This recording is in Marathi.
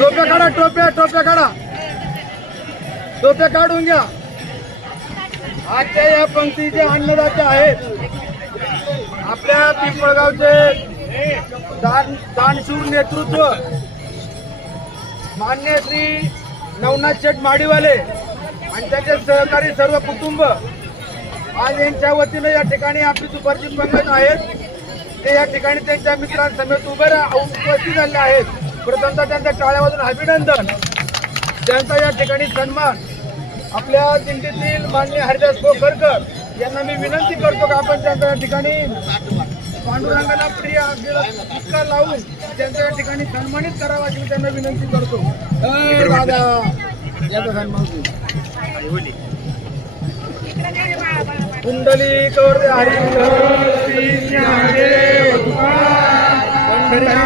टोप्या काढा टोप्या टोप्या काढा. टोप्या काढून घ्या. आजच्या या पंक्तीचे अन्नदाते आहेत. आपल्या पिंपळगावचे दान दानशूर नेतृत्व मान्य श्री नवनाथ शेठ माडीवाले आणि त्याचे सहकारी सर्व कुटुंब आज यांच्या वतीनं या ठिकाणी आपली दुपारची पंगत आहेत. ते या ठिकाणी त्यांच्या मित्रांसमेत उभे उपस्थित झाले आहेत. प्रथमतः त्यांच्या टाळ्यामधून अभिनंदन त्यांचा या ठिकाणी सन्मान आपल्या दिंडीतील मान्य हरिदास खोखरकर यांना मी विनंती करतो की आपण त्यांच्या या ठिकाणी पांडुरंगाला प्रिय इतका लावून त्यांच्या या ठिकाणी सन्मानित करावा अशी मी त्यांना विनंती करतो दादा याचा सन्मान करू. कुंडली कौर हरी पंढऱ्या